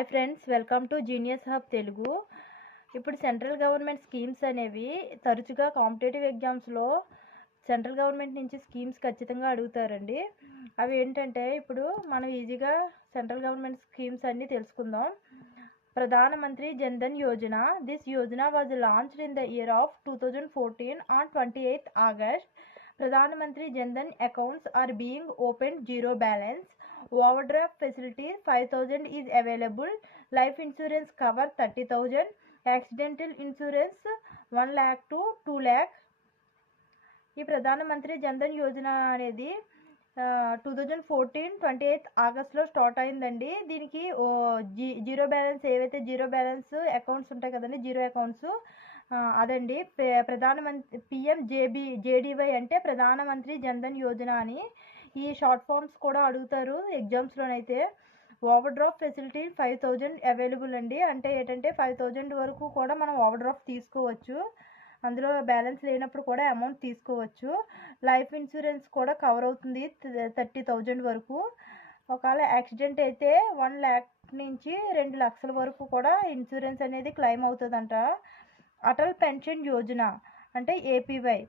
Hi friends, welcome to genius hub Telugu. ఇప్పుడు central government schemes అనేవి తరచుగా కాంపిటేటివ్ ఎగ్జామ్స్లో సెంట్రల్ గవర్నమెంట్ నుంచి స్కీమ్స్ ఖచ్చితంగా అడుగుతారండి. అవి ఏంటంటే ఇప్పుడు మనం ఈజీగా సెంట్రల్ గవర్నమెంట్ స్కీమ్స్ అన్నీ తెలుసుకుందాం. ప్రధానమంత్రి Jan Dhan Yojana. This Yojana was launched in the year of 2014 on 28th August. Pradhan Mantri Jan Dhan accounts are being opened zero balance. Overdraft facility 5,000 is available. Life insurance cover 30,000. Accidental insurance 1 lakh to 2 lakh. ఈ ప్రధానమంత్రి జన్ధన్ యోజన అనేది 2014 28th ఆగస్ట్లో start అయిందండి. దీనికి zero balance, ఏవైతే zero balance accounts ఉంటాయి కదండి, zero accounts, అదండి ప్రధానమంత్రి జేడీవై అంటే ప్రధానమంత్రి జన్ధన్ యోజన అని. ఈ షార్ట్ ఫామ్స్ కూడా అడుగుతారు ఎగ్జామ్స్లోనైతే. ఓవర్ డ్రాఫ్ట్ ఫెసిలిటీ 5,000 అవైలబుల్ అండి. అంటే ఏంటంటే 5,000 వరకు కూడా మనం ఓవర్ డ్రాఫ్ట్ తీసుకోవచ్చు. అందులో బ్యాలెన్స్ లేనప్పుడు కూడా అమౌంట్ తీసుకోవచ్చు. లైఫ్ ఇన్సూరెన్స్ కూడా కవర్ అవుతుంది 30,000 వరకు. ఒకవేళ యాక్సిడెంట్ అయితే 1 lakh నుంచి 2 లక్షల వరకు కూడా ఇన్సూరెన్స్ అనేది క్లెయిమ్ అవుతుందంట. అటల్ పెన్షన్ యోజన అంటే ఏపీవై,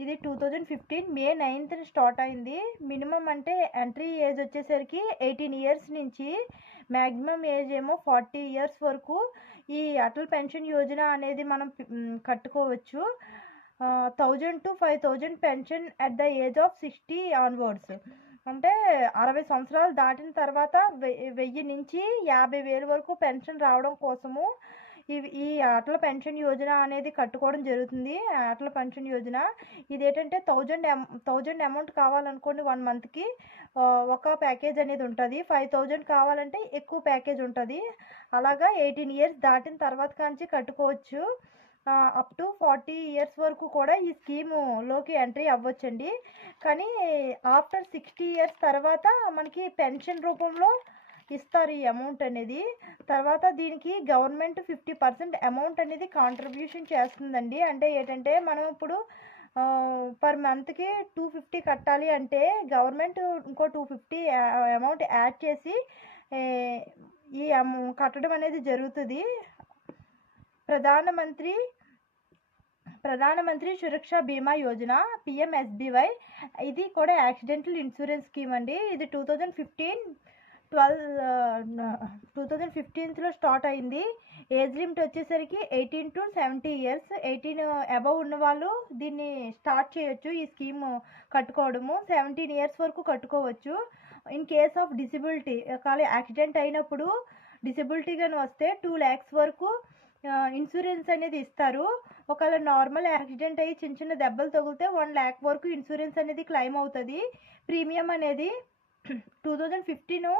ఇది 2015 May 9th స్టార్ట్ అయింది. మినిమం అంటే ఎంట్రీ ఏజ్ వచ్చేసరికి 18 years నుంచి మ్యాక్సిమం ఏజ్ ఏమో 40 years వరకు ఈ అటల్ పెన్షన్ యోజన అనేది మనం కట్టుకోవచ్చు. 1,000 to 5,000 pension at the age of 60 onwards. అంటే 60 సంవత్సరాలు దాటిన తర్వాత 1000 నుంచి 50,000 వరకు పెన్షన్ రావడం కోసము ఈ అటల్ పెన్షన్ యోజన అనేది కట్టుకోవడం జరుగుతుంది. అటల్ పెన్షన్ యోజన ఇదేంటంటే 1,000 అమౌంట్ కావాలనుకోండి 1 monthకి ఒక ప్యాకేజ్ అనేది ఉంటుంది. 5,000 కావాలంటే ఎక్కువ ప్యాకేజ్ ఉంటుంది. అలాగా 18 years దాటిన తర్వాత కాంచి కట్టుకోవచ్చు. అప్ టు 40 years వరకు కూడా ఈ స్కీములోకి ఎంట్రీ అవ్వచ్చండి. కానీ ఆఫ్టర్ 60 years తర్వాత మనకి పెన్షన్ రూపంలో ఇస్తారు ఈ అమౌంట్ అనేది. తర్వాత దీనికి గవర్నమెంట్ 50% అమౌంట్ అనేది కాంట్రిబ్యూషన్ చేస్తుందండి. అంటే ఏంటంటే మనం ఇప్పుడు పర్ మంత్కి 250 కట్టాలి అంటే గవర్నమెంట్ ఇంకో 250 అమౌంట్ యాడ్ చేసి ఈ కట్టడం అనేది జరుగుతుంది. ప్రధానమంత్రి సురక్ష బీమా యోజన పిఎంఎస్బీవై, ఇది కూడా యాక్సిడెంటల్ ఇన్సూరెన్స్ స్కీమ్ అండి. ఇది 2015లో స్టార్ట్ అయింది. ఏజ్ లిమిట్ వచ్చేసరికి 18 to 70 years. 18 అబవ్ ఉన్న వాళ్ళు దీన్ని స్టార్ట్ చేయొచ్చు, ఈ స్కీమ్ కట్టుకోవడము. 17 years వరకు కట్టుకోవచ్చు. ఇన్ కేస్ ఆఫ్ డిసెబిలిటీ, ఒకవేళ యాక్సిడెంట్ అయినప్పుడు డిసెబిలిటీ కానీ వస్తే 2 lakhs వరకు ఇన్సూరెన్స్ అనేది ఇస్తారు. ఒకవేళ నార్మల్ యాక్సిడెంట్ అయ్యి చిన్న చిన్న దెబ్బలు తగిలితే 1 lakh వరకు ఇన్సూరెన్స్ అనేది క్లెయిమ్ అవుతుంది. ప్రీమియం అనేది 2015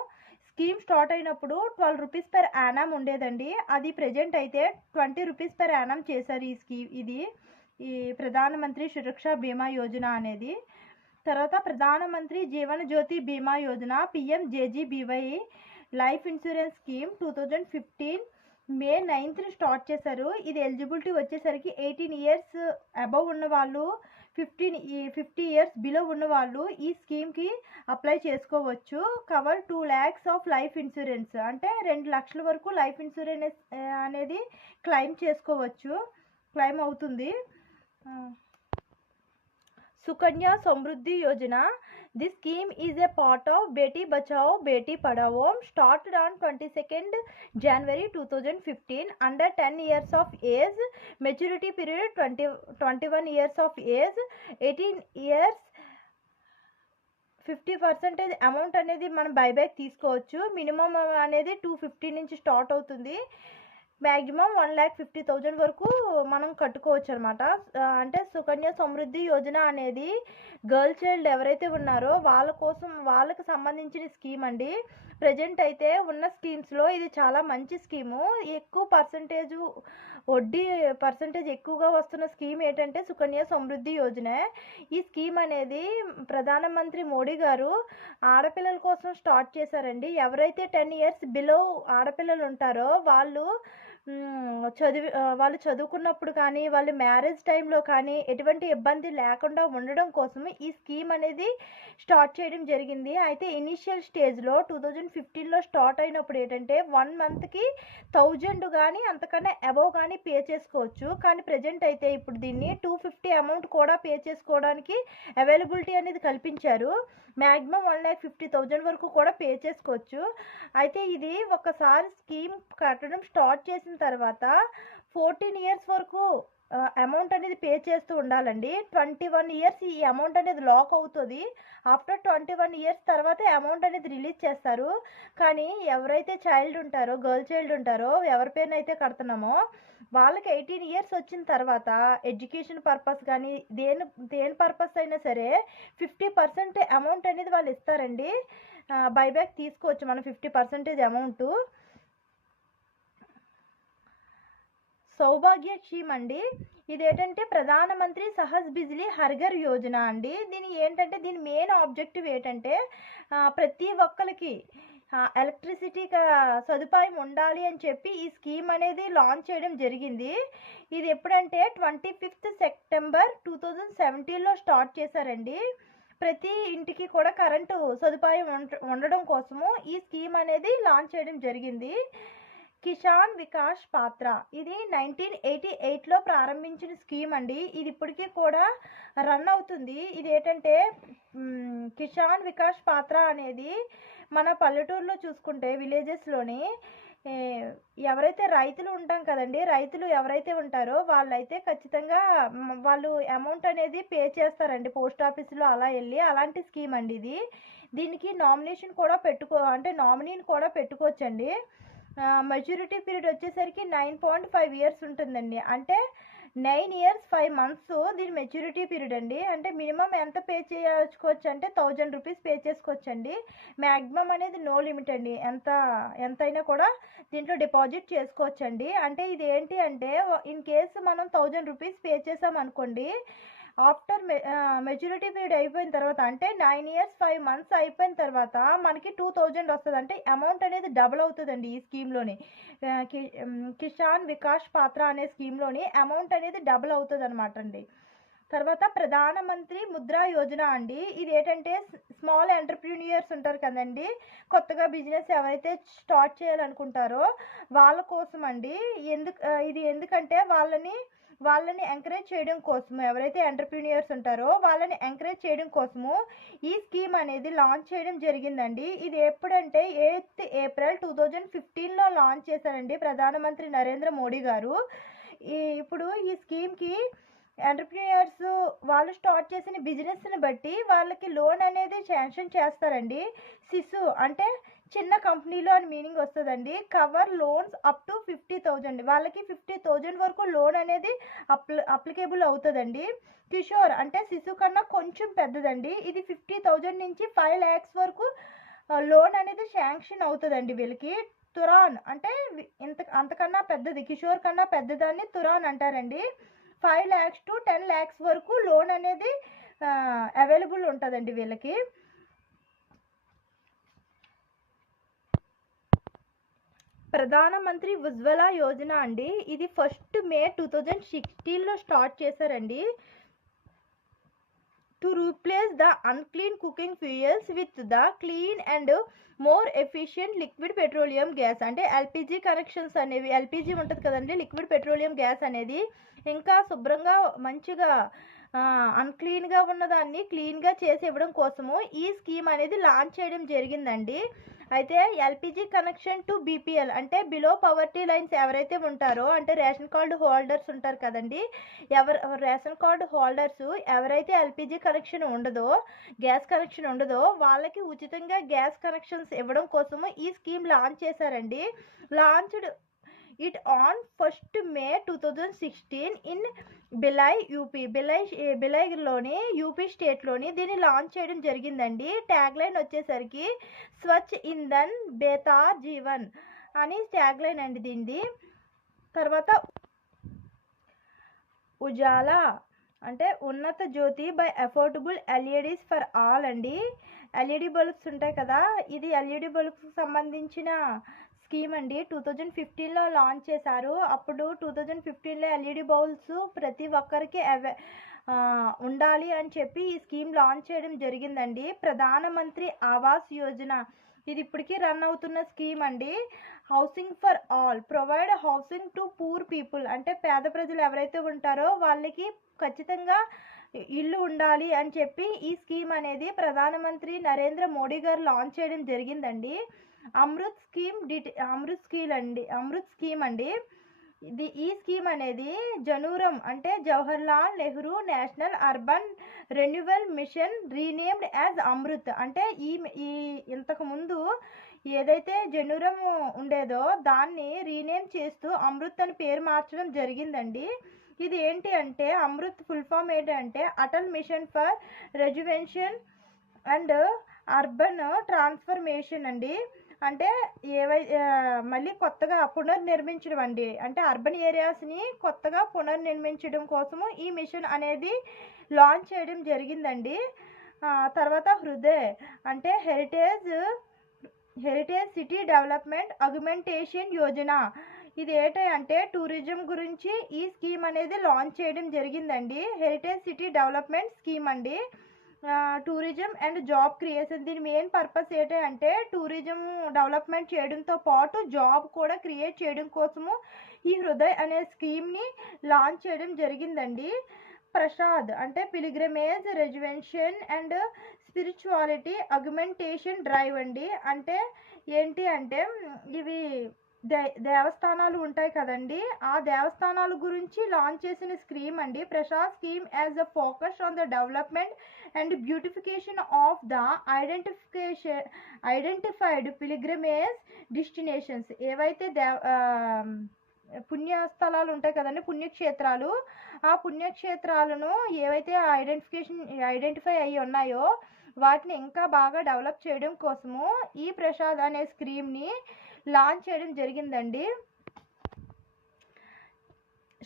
స్కీమ్ స్టార్ట్ అయినప్పుడు 12 rupees per annum ఉండేదండి. అది ప్రజెంట్ అయితే 20 rupees per annum చేశారు ఈ స్కీమ్. ఇది ఈ ప్రధానమంత్రి సురక్ష బీమా యోజన అనేది. తర్వాత ప్రధానమంత్రి Jeevan Jyoti Bima Yojana PMJJBY life insurance scheme 2015 May 9th start చేశారు. ఇది ఎలిజిబిలిటీ వచ్చేసరికి 18 years అబవ్ ఉన్న వాళ్ళు, 50 years బిలో ఉన్న వాళ్ళు ఈ స్కీమ్కి అప్లై చేసుకోవచ్చు. Cover 2 lakhs of life insurance, అంటే 2 లక్షల వరకు లైఫ్ ఇన్సూరెన్స్ అనేది క్లెయిమ్ అవుతుంది. Sukanya Samriddhi Yojana. This scheme is a part of Beti Bachao Beti Padhao, started on 22nd January 2015. Under 10 years of age, maturity period 21 years of age, 18 years 50% amount అనేది మనం బైబ్యాక్ తీసుకోవచ్చు. Minimum అనేది 250 నుంచి స్టార్ట్ అవుతుంది. మ్యాక్సిమం 1,50,000 వరకు మనం కట్టుకోవచ్చు అనమాట. అంటే సుకన్య సమృద్ధి యోజన అనేది గర్ల్ చైల్డ్ ఎవరైతే ఉన్నారో వాళ్ళకి సంబంధించిన స్కీమ్ అండి. ప్రజెంట్ అయితే ఉన్న స్కీమ్స్లో ఇది చాలా మంచి స్కీము. ఎక్కువ వడ్డీ పర్సంటేజ్ ఎక్కువగా వస్తున్న స్కీమ్ ఏంటంటే సుకన్య సమృద్ధి యోజన. ఈ స్కీమ్ అనేది ప్రధానమంత్రి మోడీ గారు ఆడపిల్లల కోసం స్టార్ట్ చేశారండి. ఎవరైతే 10 years బిలో ఆడపిల్లలు ఉంటారో వాళ్ళు వాళ్ళు చదువుకున్నప్పుడు కానీ, వాళ్ళు మ్యారేజ్ టైంలో కానీ, ఎటువంటి ఇబ్బంది లేకుండా ఉండడం కోసం ఈ స్కీమ్ అనేది స్టార్ట్ చేయడం జరిగింది. అయితే ఇనీషియల్ స్టేజ్‌లో 2015లో స్టార్ట్ అయినప్పుడు ఏంటంటే, 1 మంత్‌కి 1000 గానీ, అంతకన్నా అబోవ్ గానీ పే చేసుకోవచ్చు. కానీ ప్రెజెంట్ అయితే ఇప్పుడు దీన్ని 250 అమౌంట్ కూడా పే చేసుకోవడానికి అవైలబిలిటీ అనేది కల్పించారు. మాక్సిమం 1,50,000 వరకు కూడా పే చేసుకోవచ్చు. అయితే ఇది ఒకసారి స్కీమ్ కట్టడం స్టార్ట్ చేసిన తర్వాత 14 ఇయర్స్ వరకు అమౌంట్ అనేది పే చేస్తూ ఉండాలండి. 21 ఇయర్స్ ఈ అమౌంట్ అనేది లాక్ అవుతది. ఆఫ్టర్ 21 ఇయర్స్ తర్వాత అమౌంట్ అనేది రిలీజ్ చేస్తారు. కానీ ఎవరైతే చైల్డ్ ఉంటారో, గర్ల్ చైల్డ్ ఉంటారో, ఎవరి పేరునైతే కడుతున్నామో వాళ్ళకి 18 ఇయర్స్ వచ్చిన తర్వాత ఎడ్యుకేషన్ పర్పస్ కానీ, దేని పర్పస్ అయినా సరే 50% అమౌంట్ అనేది వాళ్ళు ఇస్తారండి. బైబ్యాక్ తీసుకోవచ్చు మనం 50% అమౌంటు. సౌభాగ్య స్కీమ్ అండి. ఇదేంటంటే ప్రధానమంత్రి సహజ్ బిజ్లీ హర్ఘర్ యోజన అండి. దీని మెయిన్ ఆబ్జెక్టివ్ ఏంటంటే ప్రతి ఒక్కరికి ఎలక్ట్రిసిటీ సదుపాయం ఉండాలి అని చెప్పి ఈ స్కీమ్ అనేది లాంచ్ చేయడం జరిగింది. ఇది ఎప్పుడంటే 25th సెప్టెంబర్ 2017లో స్టార్ట్ చేశారండి. ప్రతి ఇంటికి కూడా కరెంటు సదుపాయం ఉండడం కోసము ఈ స్కీమ్ అనేది లాంచ్ చేయడం జరిగింది. కిసాన్ వికాస్ పాత్ర ఇది 1988లో ప్రారంభించిన స్కీమ్ అండి. ఇది ఇప్పటికీ కూడా రన్ అవుతుంది. ఇది ఏంటంటే కిసాన్ వికాస్ పాత్ర అనేది మన పల్లెటూరులో చూసుకుంటే విలేజెస్లోని ఎవరైతే రైతులు ఉంటాం కదండి, రైతులు ఎవరైతే ఉంటారో వాళ్ళైతే ఖచ్చితంగా వాళ్ళు అమౌంట్ అనేది పే చేస్తారండి పోస్ట్ ఆఫీస్లో అలా వెళ్ళి. అలాంటి స్కీమ్ అండి ఇది. దీనికి నామినేషన్ కూడా అంటే నామినీని కూడా పెట్టుకోవచ్చండి. మెచ్యూరిటీ పీరియడ్ వచ్చేసరికి 9.5 ఇయర్స్ ఉంటుందండి. అంటే 9 ఇయర్స్ 5 మంత్స్ దీని మెచ్యూరిటీ పీరియడ్ అండి. అంటే మినిమం ఎంత పే చేసుకోవచ్చు అంటే 1000 రూపీస్ పే చేసుకోవచ్చండి. మ్యాక్సిమం అనేది నో లిమిట్ అండి. ఎంతైనా కూడా దీంట్లో డిపాజిట్ చేసుకోవచ్చండి. అంటే ఇది ఏంటి అంటే ఇన్ కేసు మనం 1000 రూపీస్ పే చేసాం అనుకోండి, ఆఫ్టర్ మెచ్యూరిటీ పీరియడ్ అయిపోయిన తర్వాత అంటే 9 ఇయర్స్ 5 మంత్స్ అయిపోయిన తర్వాత మనకి 2000 వస్తుంది. అంటే అమౌంట్ అనేది డబుల్ అవుతుందండి ఈ స్కీమ్లోని. కిసాన్ వికాస్ పాత్ర అనే స్కీమ్లోని అమౌంట్ అనేది డబుల్ అవుతుంది అనమాట అండి. తర్వాత ప్రధానమంత్రి ముద్రా యోజన అండి. ఇది ఏంటంటే స్మాల్ ఎంటర్ప్రీనియర్స్ ఉంటారు కదండి, కొత్తగా బిజినెస్ ఎవరైతే స్టార్ట్ చేయాలనుకుంటారో వాళ్ళ కోసం అండి. ఇది ఎందుకంటే వాళ్ళని ఎంకరేజ్ చేయడం కోసము, ఎవరైతే ఎంటర్ప్రీనియర్స్ ఉంటారో వాళ్ళని ఎంకరేజ్ చేయడం కోసము ఈ స్కీమ్ అనేది లాంచ్ చేయడం జరిగిందండి. ఇది ఎప్పుడంటే 8th ఏప్రిల్ 2015లో లాంచ్ చేశారండి ప్రధానమంత్రి నరేంద్ర మోడీ గారు. ఇప్పుడు ఈ స్కీమ్కి ఎంటర్ప్రీనియర్స్ వాళ్ళు స్టార్ట్ చేసిన బిజినెస్ని బట్టి వాళ్ళకి లోన్ అనేది శాంక్షన్ చేస్తారండి. సిసు అంటే చిన్న కంపెనీలో అని మీనింగ్ వస్తుందండి. కవర్ లోన్స్ అప్ టు 50,000, వాళ్ళకి 50,000 వరకు లోన్ అనేది అప్లికేబుల్ అవుతుందండి. కిషోర్ అంటే శిశు కన్నా కొంచెం పెద్దదండి. ఇది 50,000 నుంచి 5 lakhs వరకు లోన్ అనేది శాంక్షన్ అవుతుందండి వీళ్ళకి. తురాన్ అంటే అంతకన్నా పెద్దది, కిషోర్ కన్నా పెద్దదాన్ని తురాన్ అంటారండి. 5 lakhs to 10 lakhs వరకు లోన్ అనేది అవైలబుల్ ఉంటుందండి వీళ్ళకి. ప్రధానమంత్రి ఉజ్వల యోజన అండి. ఇది 1st May 2016లో స్టార్ట్ చేశారండి. To replace the unclean cooking fuels with the clean and more efficient liquid petroleum gas. అంటే ఎల్పిజి కనెక్షన్స్ అనేవి, ఎల్పిజి ఉంటుంది కదండి, లిక్విడ్ పెట్రోలియం గ్యాస్ అనేది ఇంకా శుభ్రంగా మంచిగా అన్క్లీన్గా ఉన్నదాన్ని క్లీన్గా చేసి ఇవ్వడం కోసము ఈ స్కీమ్ అనేది లాంచ్ చేయడం జరిగిందండి. అయితే ఎల్పిజి కనెక్షన్ టు బీపీఎల్ అంటే బిలో పవర్టీ లైన్స్ ఎవరైతే ఉంటారో, అంటే రేషన్ కార్డు హోల్డర్స్ ఉంటారు కదండి, రేషన్ కార్డు హోల్డర్స్ ఎవరైతే ఎల్పిజి కనెక్షన్ ఉండదో, గ్యాస్ కనెక్షన్ ఉండదో వాళ్ళకి ఉచితంగా గ్యాస్ కనెక్షన్స్ ఇవ్వడం కోసము ఈ స్కీమ్ లాంచ్ చేశారండి. Launched it on 1st May 2016 in Ballia UP. బిలాయ్లోని యూపీ స్టేట్లోని దీన్ని లాంచ్ చేయడం జరిగిందండి. ట్యాగ్ లైన్ వచ్చేసరికి స్వచ్ఛ ఇంధన్ బేతార్ జీవన్ అని ట్యాగ్ లైన్ అండి దీనిది. తర్వాత ఉజాలా అంటే Unnat Jyoti by affordable LEDs for all అండి. ఎల్ఈడి బల్బ్స్ ఉంటాయి కదా, ఇది ఎల్ఈడి బల్బ్స్కి సంబంధించిన స్కీమ్ అండి 2015లో లాంచ్ చేశారు. అప్పుడు 2015లో ఎల్ఈడి బౌల్స్ ప్రతి ఒక్కరికి ఉండాలి అని చెప్పి ఈ స్కీమ్ లాంచ్ చేయడం జరిగిందండి. ప్రధానమంత్రి ఆవాస్ యోజన ఇది ఇప్పటికీ రన్ అవుతున్న స్కీమ్ అండి. Housing for all, provide housing to poor people, అంటే పేద ప్రజలు ఎవరైతే ఉంటారో వాళ్ళకి ఖచ్చితంగా ఇల్లు ఉండాలి అని చెప్పి ఈ స్కీమ్ అనేది ప్రధానమంత్రి నరేంద్ర మోడీ గారు లాంచ్ చేయడం జరిగిందండి. అమృత్ స్కీమ్ అండి. ఈ స్కీమ్ అనేది జనూరం అంటే Jawaharlal Nehru national urban renewal mission renamed as Amrit, అంటే ఈ ఇంతకు ముందు ఏదైతే జనూరం ఉండేదో దాన్ని రీనేమ్ చేస్తూ అమృత్ అని పేరు మార్చడం జరిగిందండి. ఇది ఏంటి అంటే అమృత్ ఫుల్ ఫామ్ ఏంటంటే Atal mission for rejuvenation and urban transformation అండి. అంటే మళ్ళీ కొత్తగా పునర్నిర్మించడం అండి, అంటే అర్బన్ ఏరియాస్ని కొత్తగా పునర్నిర్మించడం కోసము ఈ మిషన్ అనేది లాంచ్ చేయడం జరిగిందండి. తర్వాత హృదయ్ అంటే heritage city development augmentation Yojana. ఇది ఏంటంటే టూరిజం గురించి ఈ స్కీమ్ అనేది లాంచ్ చేయడం జరిగిందండి. హెరిటేజ్ సిటీ డెవలప్మెంట్ స్కీమ్ అండి. టూరిజం అండ్ జాబ్ క్రియేషన్, దీని మెయిన్ పర్పస్ ఏంటంటే టూరిజం డెవలప్మెంట్ చేయడంతో పాటు జాబ్ కూడా క్రియేట్ చేయడం కోసము ఈ హృదయ్ అనే స్కీమ్ని లాంచ్ చేయడం జరిగిందండి. ప్రసాద్ అంటే pilgrimage rejuvenation and spirituality augmentation drive అండి. అంటే ఏంటి అంటే ఇవి దేవస్థానాలు ఉంటాయి కదండి, ఆ దేవస్థానాల గురించి లాంచ్ చేసిన స్కీమ్ అండి. Prasad scheme as a focus on the development and beautification of the identified pilgrimage destinations. ఏవైతే పుణ్యస్థలాలు ఉంటాయి కదండి, పుణ్యక్షేత్రాలు, ఆ పుణ్యక్షేత్రాలను ఏవైతే ఐడెంటిఫై అయ్యి ఉన్నాయో వాటిని ఇంకా బాగా డెవలప్ చేయడం కోసము ఈ ప్రసాద్ అనే స్కీమ్ని లాంచ్ చేయడం జరిగిందండి.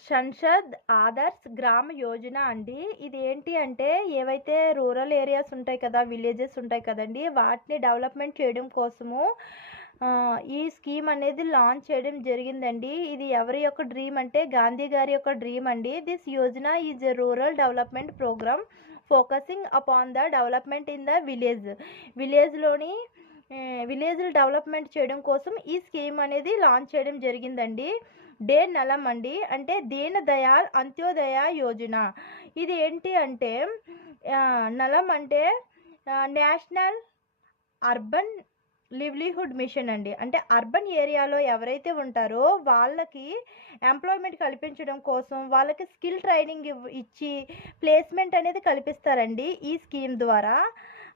సంసద్ ఆదర్శ్ గ్రామ యోజన అండి. ఇది ఏంటి అంటే ఏవైతే రూరల్ ఏరియాస్ ఉంటాయి కదా, విలేజెస్ ఉంటాయి కదండి, వాటిని డెవలప్మెంట్ చేయడం కోసము ఈ స్కీమ్ అనేది లాంచ్ చేయడం జరిగిందండి. ఇది ఎవరి యొక్క డ్రీమ్ అంటే గాంధీ గారి యొక్క డ్రీమ్ అండి. This yojana is a rural development program focusing upon the development in the village development చేయడం కోసం ఈ స్కీమ్ అనేది లాంచ్ చేయడం జరిగిందండి. డే నలం అండి, అంటే దీన్ దయాల్ అంత్యోదయ యోజన. ఇది ఏంటి అంటే నలం అంటే నేషనల్ అర్బన్ లివ్లీహుడ్ మిషన్ అండి. అంటే అర్బన్ ఏరియాలో ఎవరైతే ఉంటారో వాళ్ళకి ఎంప్లాయ్మెంట్ కల్పించడం కోసం వాళ్ళకి స్కిల్ ట్రైనింగ్ ఇచ్చి ప్లేస్మెంట్ అనేది కల్పిస్తారండి ఈ స్కీమ్ ద్వారా.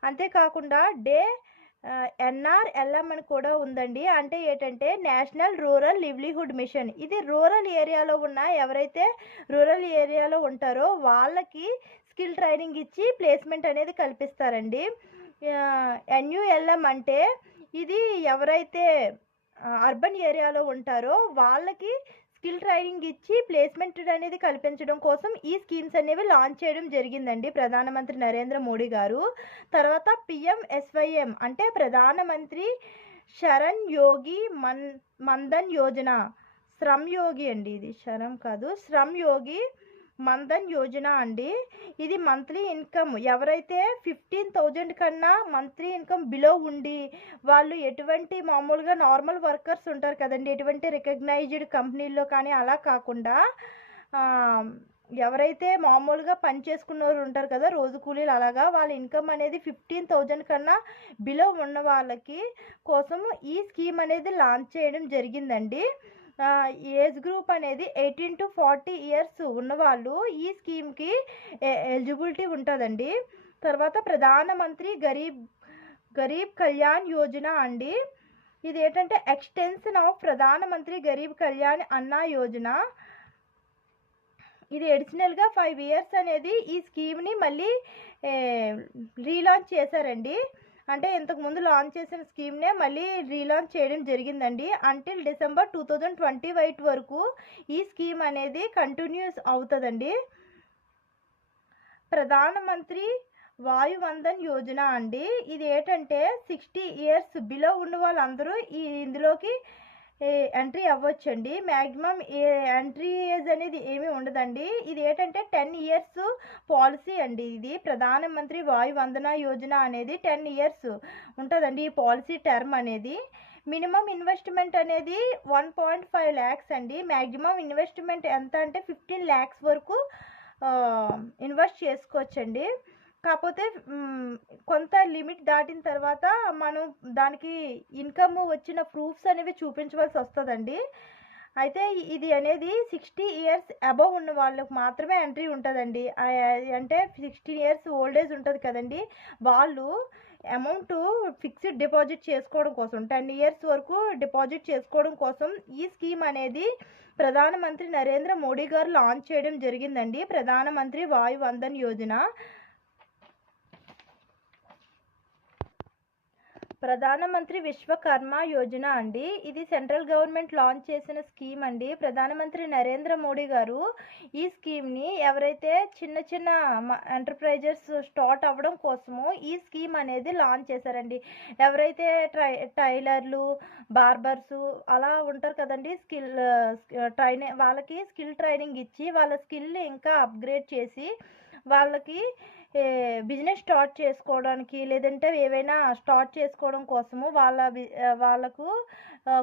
అంతేకాకుండా NRLM అని కూడా ఉందండి. అంటే ఏంటంటే నేషనల్ రూరల్ లివ్లీహుడ్ మిషన్. ఇది రూరల్ ఏరియాలో ఉన్న ఎవరైతే రూరల్ ఏరియాలో ఉంటారో వాళ్ళకి స్కిల్ ట్రైనింగ్ ఇచ్చి ప్లేస్మెంట్ అనేది కల్పిస్తారండి. NULM అంటే ఇది ఎవరైతే అర్బన్ ఏరియాలో ఉంటారో వాళ్ళకి స్కిల్ ట్రైనింగ్ ఇచ్చి ప్లేస్మెంట్ అనేది కల్పించడం కోసం ఈ స్కీమ్స్ అనేవి లాంచ్ చేయడం జరిగిందండి ప్రధానమంత్రి నరేంద్ర మోడీ గారు. తర్వాత PMSYM అంటే ప్రధానమంత్రి శరణ్ యోగి మన్ధన్ యోజన. శ్రమ్ యోగి అండి, ఇది శరం కాదు, శ్రమ్ యోగి మన్ధన్ యోజన అండి. ఇది మంత్లీ ఇన్కమ్ ఎవరైతే 15,000 కన్నా మంత్లీ ఇన్కమ్ బిలో ఉండి వాళ్ళు ఎటువంటి మామూలుగా నార్మల్ వర్కర్స్ ఉంటారు కదండి, ఎటువంటి రికగ్నైజ్డ్ కంపెనీల్లో కానీ అలా కాకుండా ఎవరైతే మామూలుగా పని చేసుకున్నవారు ఉంటారు కదా రోజు కూలీలు, అలాగా వాళ్ళ ఇన్కమ్ అనేది 15,000 కన్నా బిలో ఉన్న వాళ్ళకి కోసము ఈ స్కీమ్ అనేది లాంచ్ చేయడం జరిగిందండి. ఏజ్ గ్రూప్ అనేది 18 to 40 years ఉన్నవాళ్ళు ఈ స్కీమ్కి ఎలిజిబిలిటీ ఉంటుందండి. తర్వాత ప్రధానమంత్రి గరీబ్ కళ్యాణ్ యోజన అండి. ఇది ఏంటంటే ఎక్స్టెన్షన్ ఆఫ్ ప్రధానమంత్రి గరీబ్ కళ్యాణ్ అన్న యోజన. ఇది అడిషనల్గా 5 years అనేది ఈ స్కీమ్ని మళ్ళీ రీలాంచ్ చేశారండి. అంటే ఇంతకుముందు లాంచ్ చేసిన స్కీమ్నే మళ్ళీ రీలాంచ్ చేయడం జరిగిందండి. అంటిల్ December 2028 వరకు ఈ స్కీమ్ అనేది కంటిన్యూస్ అవుతుందండి. ప్రధానమంత్రి వాయువందన్ యోజన అండి. ఇది ఏంటంటే 60 years బిలో ఉన్న వాళ్ళందరూ ఇందులోకి ఎంట్రీ అవ్వచ్చండి. మ్యాక్సిమం ఎంట్రీ ఏజ్ అనేది ఏమీ ఉండదండి. ఇది ఏంటంటే 10 ఇయర్స్ పాలసీ అండి. ఇది ప్రధానమంత్రి వాయు వందన యోజన అనేది 10 ఇయర్స్ ఉంటుందండి ఈ పాలసీ టర్మ్ అనేది. మినిమం ఇన్వెస్ట్మెంట్ అనేది 1.5 lakhs అండి. మ్యాక్సిమం ఇన్వెస్ట్మెంట్ ఎంత అంటే 15 lakhs వరకు ఇన్వెస్ట్ చేసుకోవచ్చండి. కాకపోతే కొంత లిమిట్ దాటిన తర్వాత మనం దానికి ఇన్కమ్ వచ్చిన ప్రూఫ్స్ అనేవి చూపించవలసి వస్తుందండి. అయితే ఇది అనేది 60 ఇయర్స్ అబవ్ ఉన్న వాళ్ళకు మాత్రమే ఎంట్రీ ఉంటుందండి. అంటే 16 ఇయర్స్ ఓల్డ్ ఏజ్ ఉంటుంది కదండి, వాళ్ళు అమౌంట్ ఫిక్స్డ్ డిపాజిట్ చేసుకోవడం కోసం 10 ఇయర్స్ వరకు డిపాజిట్ చేసుకోవడం కోసం ఈ స్కీమ్ అనేది ప్రధానమంత్రి నరేంద్ర మోడీ గారు లాంచ్ చేయడం జరిగిందండి. ప్రధానమంత్రి వాయు వందన్ యోజన. ప్రధానమంత్రి విశ్వకర్మ యోజన అండి. ఇది సెంట్రల్ గవర్నమెంట్ లాంచ్ చేసిన స్కీమ్ అండి. ప్రధానమంత్రి నరేంద్ర మోడీ గారు ఈ స్కీమ్ని ఎవరైతే చిన్న చిన్న ఎంటర్ప్రైజెస్ స్టార్ట్ అవ్వడం కోసము ఈ స్కీమ్ అనేది లాంచ్ చేశారండి. ఎవరైతే టైలర్లు, బార్బర్సు అలా ఉంటారు కదండి, వాళ్ళకి స్కిల్ ట్రైనింగ్ ఇచ్చి వాళ్ళ స్కిల్ ఇంకా అప్గ్రేడ్ చేసి వాళ్ళకి బిజినెస్ స్టార్ట్ చేసుకోవడానికి లేదంటే ఏవైనా స్టార్ట్ చేసుకోవడం కోసము వాళ్ళకు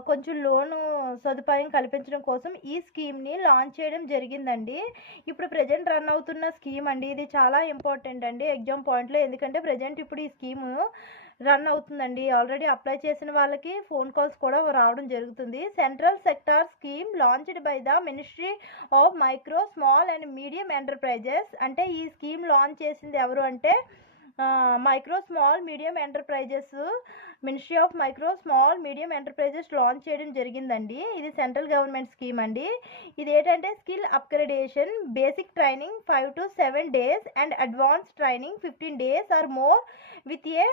కొంచెం లోను సదుపాయం కల్పించడం కోసం ఈ స్కీమ్ని లాంచ్ చేయడం జరిగిందండి. ఇప్పుడు ప్రజెంట్ రన్ అవుతున్న స్కీమ్ అండి. ఇది చాలా ఇంపార్టెంట్ అండి ఎగ్జామ్ పాయింట్లో. ఎందుకంటే ప్రజెంట్ ఇప్పుడు ఈ స్కీము రన్ అవుతుందండి. ఆల్రెడీ అప్లై చేసిన వాళ్ళకి ఫోన్ కాల్స్ కూడా రావడం జరుగుతుంది. Central sector scheme launched by the ministry of micro small and medium enterprises. అంటే ఈ స్కీమ్ లాంచ్ చేసింది ఎవరు అంటే micro small medium enterprises, ministry of micro small medium enterprises launch చేయడం జరిగిందండి. ఇది సెంట్రల్ గవర్నమెంట్ స్కీమ్ అండి. ఇది ఏంటంటే skill upgradation, basic training 5 to 7 days and advance training 15 days are more with a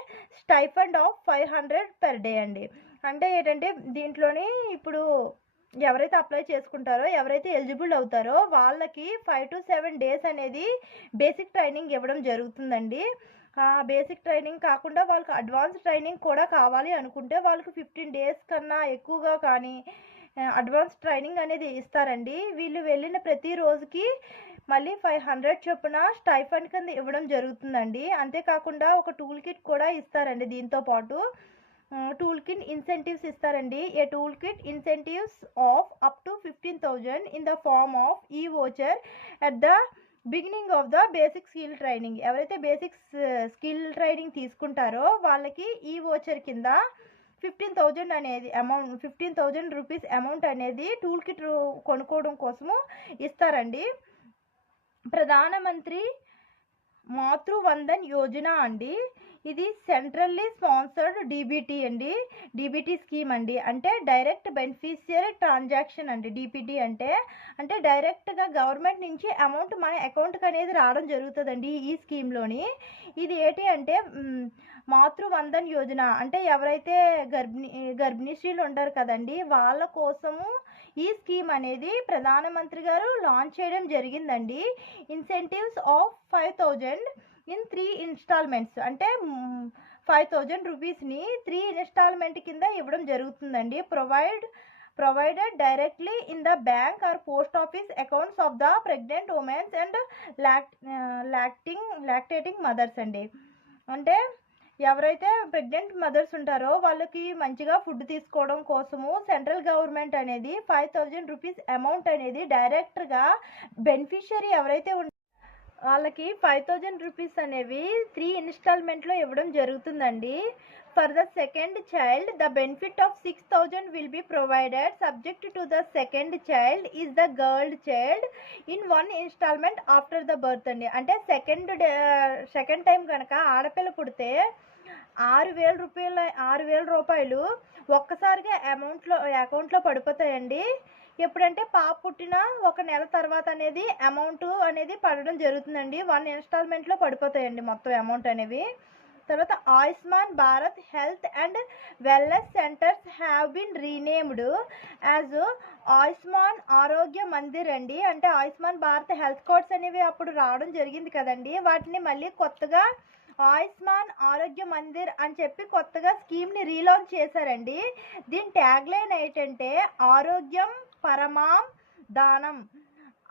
stipend of 500 per day అండి. అంటే ఏంటంటే దీంట్లోని ఇప్పుడు ఎవరైతే అప్లై చేసుకుంటారో, ఎవరైతే ఎలిజిబుల్ అవుతారో వాళ్ళకి 5 to 7 days అనేది బేసిక్ ట్రైనింగ్ ఇవ్వడం జరుగుతుందండి. బేసిక్ ట్రైనింగ్ కాకుండా వాళ్ళకి అడ్వాన్స్ ట్రైనింగ్ కూడా కావాలి అనుకుంటే వాళ్ళకి 15 days కన్నా ఎక్కువగా కానీ అడ్వాన్స్ ట్రైనింగ్ అనేది ఇస్తారండి. వీళ్ళు వెళ్ళిన ప్రతి రోజుకి మళ్ళీ 500 చొప్పున స్టైఫండ్ కింద ఇవ్వడం జరుగుతుందండి. అంతేకాకుండా ఒక టూల్ కిట్ కూడా ఇస్తారండి. దీంతో పాటు టూల్ కిట్ ఇన్సెంటివ్స్ ఇస్తారండి. A tool kit incentives of up to 15,000 in the form of e voucher at the beginning of the basic skill training. ఎవరైతే బేసిక్ స్కిల్ ట్రైనింగ్ తీసుకుంటారో వాళ్ళకి ఈ వోచర్ కింద 15,000 అనేది అమౌంట్ 15,000 రూపీస్ అమౌంట్ అనేది tool kit కొనుక్కోవడం కోసము ఇస్తారండి. ప్రధానమంత్రి మాతృవందన్ యోజన అండి. ఇది సెంట్రల్లీ స్పాన్సర్డ్ డీబీటీ అండి. డీబీటీ స్కీమ్ అండి. అంటే డైరెక్ట్ బెనిఫిషియరీ ట్రాన్సాక్షన్ అండి. డీబీటీ అంటే డైరెక్ట్గా గవర్నమెంట్ నుంచి అమౌంట్ మన అకౌంట్కి అనేది రావడం జరుగుతుందండి ఈ స్కీమ్లోని. ఇది ఏంటి అంటే మాతృవందన్ యోజన అంటే ఎవరైతే గర్భిణీ స్త్రీలు ఉంటారు కదండి వాళ్ళ కోసము ఈ స్కీమ్ అనేది ప్రధానమంత్రి గారు లాంచ్ చేయడం జరిగిందండి. Incentives of 5,000 in 3 installments. అంటే 5,000 రూపీస్ని 3 installment కింద ఇవ్వడం జరుగుతుందండి. Provided directly in the bank or post office accounts of the pregnant womens and lactating mothers అండి. అంటే ఎవరైతే ప్రెగ్నెంట్ మదర్స్ ఉంటారో వాళ్ళకి మంచిగా ఫుడ్ తీసుకోవడం కోసము సెంట్రల్ గవర్నమెంట్ అనేది 5,000 రూపీస్ అమౌంట్ అనేది డైరెక్ట్గా బెనిఫిషియరీ ఎవరైతే వాళ్ళకి 5,000 రూపీస్ అనేవి 3 installmentలో ఇవ్వడం జరుగుతుందండి. For the second child the benefit of 6,000 will be provided subject to the second child is the girl child in 1 installment after the birth అండి. అంటే సెకండ్ టైం కనుక ఆడపిల్ల పుడితే 6,000 రూపాయలు ఒక్కసారిగా అకౌంట్లో పడిపోతాయండి. ఎప్పుడంటే పాప పుట్టిన 1 నెల తర్వాత అనేది అమౌంట్ అనేది పడడం జరుగుతుందండి. 1 installmentలో పడిపోతాయండి మొత్తం అమౌంట్ అనేవి. తర్వాత Ayushman Bharat health and wellness centres have been renamed as Ayushman Arogya Mandir అండి. అంటే ఆయుష్మాన్ భారత్ హెల్త్ కార్డ్స్ అనేవి అప్పుడు రావడం జరిగింది కదండి, వాటిని మళ్ళీ కొత్తగా ఆయుష్మాన్ ఆరోగ్య మందిర్ అని చెప్పి కొత్తగా స్కీమ్ని రీలాంచ్ చేశారండి. దీని ట్యాగ్ లైన్ ఏంటంటే ఆరోగ్యం పరమాం దానం.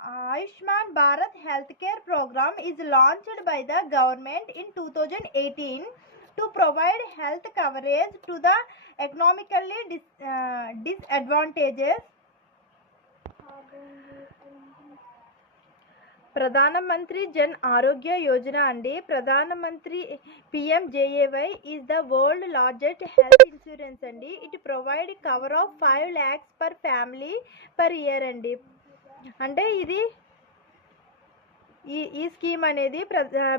Ayushman Bharat Healthcare Program is launched by the government in 2018 to provide health coverage to the economically disadvantaged. ప్రధానమంత్రి జన్ ఆరోగ్య యోజన అండి. Pradhanmantri PMJAY is the world largest health insurance అండి. It provide cover of 5 lakhs per family per year అండి. అంటే ఇది ఈ scheme అనేది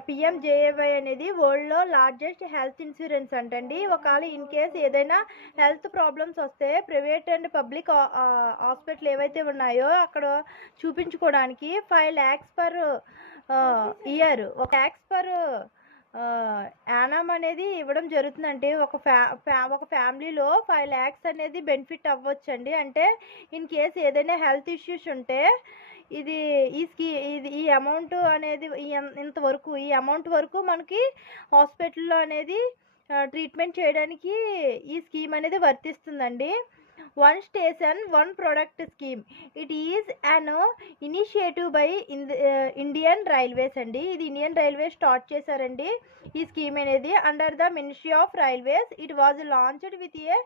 PMJAY అనేది వరల్డ్లో లార్జెస్ట్ హెల్త్ ఇన్సూరెన్స్ అంటండి. ఒకవేళ ఇన్ కేస్ ఏదైనా హెల్త్ ప్రాబ్లమ్స్ వస్తే ప్రైవేట్ అండ్ పబ్లిక్ హాస్పిటల్ ఏవైతే ఉన్నాయో అక్కడ చూపించుకోవడానికి 5 lakhs per year, 1 lakhs per annum అనేది ఇవ్వడం జరుగుతుందంటే ఒక ఫ్యామిలీలో 5 lakhs అనేది బెనిఫిట్ అవ్వచ్చండి. అంటే ఇన్ కేస్ ఏదైనా హెల్త్ ఇష్యూస్ ఉంటే ఈ అమౌంట్ అనేది ఈ అమౌంట్ వరకు మనకి హాస్పిటల్లో అనేది ట్రీట్మెంట్ చేయడానికి ఈ స్కీమ్ అనేది వర్తిస్తుందండి. 1 station 1 product scheme. It is an initiative by Indian railways అండి. ఇది ఇండియన్ రైల్వేస్ స్టార్ట్ చేశారండి ఈ స్కీమ్ అనేది under the ministry of railways. It was launched with a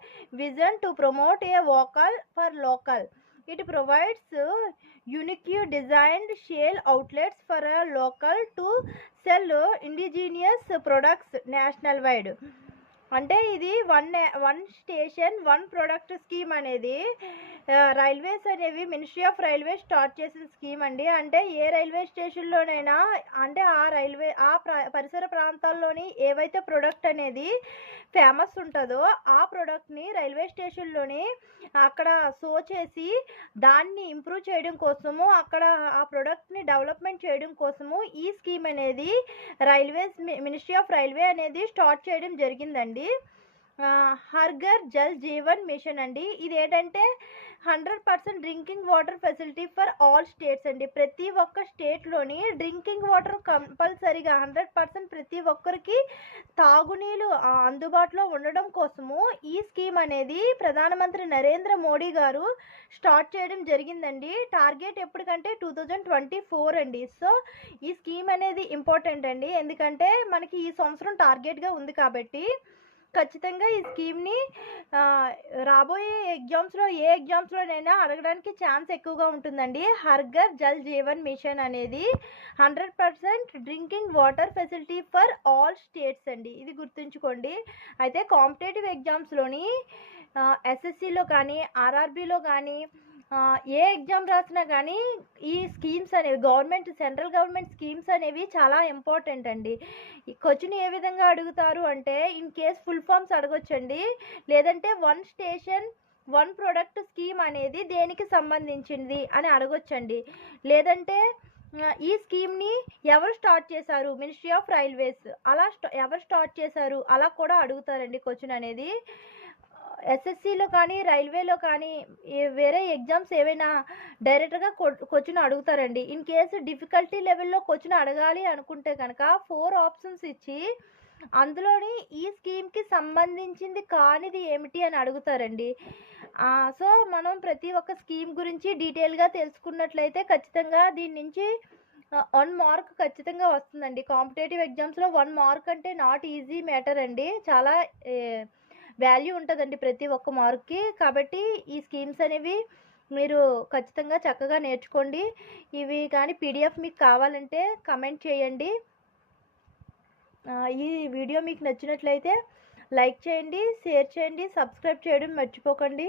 vision to promote A vocal for local. It provides unique designed sale outlets for a local to sell indigenous products national wide. అంటే ఇది 1 station 1 product scheme అనేది railways అనేవి ministry of railways start చేసిన scheme అండి. అంటే ఏ railway స్టేషన్లోనైనా అంటే ఆ పరిసర ప్రాంతాల్లోని ఏవైతే ప్రోడక్ట్ అనేది ఫేమస్ ఉంటుందో ఆ ప్రోడక్ట్ని రైల్వే స్టేషన్లోని అక్కడ షో చేసి దాన్ని ఇంప్రూవ్ చేయడం కోసము అక్కడ ఆ ప్రోడక్ట్ని డెవలప్మెంట్ చేయడం కోసము ఈ స్కీమ్ అనేది మినిస్ట్రీ ఆఫ్ రైల్వే అనేది స్టార్ట్ చేయడం జరిగిందండి. హర్ ఘర్ జల్ జీవన్ మిషన్ అండి. ఇది ఏంటంటే 100% drinking water facility for all states అండి. ప్రతి ఒక్క స్టేట్లోని డ్రింకింగ్ వాటర్ కంపల్సరీగా 100% ప్రతి ఒక్కరికి తాగునీళ్ళు అందుబాటులో ఉండడం కోసము ఈ స్కీమ్ అనేది ప్రధానమంత్రి నరేంద్ర మోడీ గారు స్టార్ట్ చేయడం జరిగిందండి. టార్గెట్ ఎప్పటికంటే 2024 అండి. సో ఈ స్కీమ్ అనేది ఇంపార్టెంట్ అండి. ఎందుకంటే మనకి ఈ సంవత్సరం టార్గెట్గా ఉంది కాబట్టి ఖచ్చితంగా ఈ స్కీమ్ని రాబోయే ఏ ఎగ్జామ్స్లోనైనా అడగడానికి ఛాన్స్ ఎక్కువగా ఉంటుందండి. హర్ ఘర్ జల్ జీవన్ మిషన్ అనేది 100% drinking water facility for all states అండి. ఇది గుర్తుంచుకోండి. అయితే కాంపిటేటివ్ ఎగ్జామ్స్లోని SSCలో కానీ RRBలో కానీ ఏ ఎగ్జామ్ రాసినా కానీ ఈ స్కీమ్స్ అనేవి సెంట్రల్ గవర్నమెంట్ స్కీమ్స్ అనేవి చాలా ఇంపార్టెంట్ అండి. ఈ క్వశ్చన్ ఏ విధంగా అడుగుతారు అంటే ఇన్ కేస్ ఫుల్ ఫామ్స్ అడగొచ్చండి. లేదంటే 1 station 1 product స్కీమ్ అనేది దేనికి సంబంధించింది అని అడగొచ్చండి. లేదంటే ఈ స్కీమ్ని ఎవరు స్టార్ట్ చేశారు, మినిస్ట్రీ ఆఫ్ రైల్వేస్ అలా ఎవరు స్టార్ట్ చేశారు అలా కూడా అడుగుతారండి క్వశ్చన్ అనేది. SSCలో కానీ రైల్వేలో కానీ వేరే ఎగ్జామ్స్ ఏవైనా డైరెక్ట్గా క్వశ్చన్ అడుగుతారండి. ఇన్ కేసు డిఫికల్టీ లెవెల్లో క్వశ్చన్ అడగాలి అనుకుంటే కనుక 4 ఆప్షన్స్ ఇచ్చి అందులోని ఈ స్కీమ్కి సంబంధించింది కానిది ఏమిటి అని అడుగుతారండి. సో మనం ప్రతి ఒక్క స్కీమ్ గురించి డీటెయిల్గా తెలుసుకున్నట్లయితే ఖచ్చితంగా దీని నుంచి 1 మార్క్ ఖచ్చితంగా వస్తుందండి. కాంపిటేటివ్ ఎగ్జామ్స్లో 1 మార్క్ అంటే నాట్ ఈజీ మ్యాటర్ అండి. చాలా వాల్యూ ఉంటుందండి ప్రతి ఒక్క మార్క్కి. కాబట్టి ఈ స్కీమ్స్ అనేవి మీరు ఖచ్చితంగా చక్కగా నేర్చుకోండి. ఇవి కానీ PDF మీకు కావాలంటే కమెంట్ చేయండి. ఈ వీడియో మీకు నచ్చినట్లయితే లైక్ చేయండి, షేర్ చేయండి, సబ్స్క్రైబ్ చేయడం మర్చిపోకండి.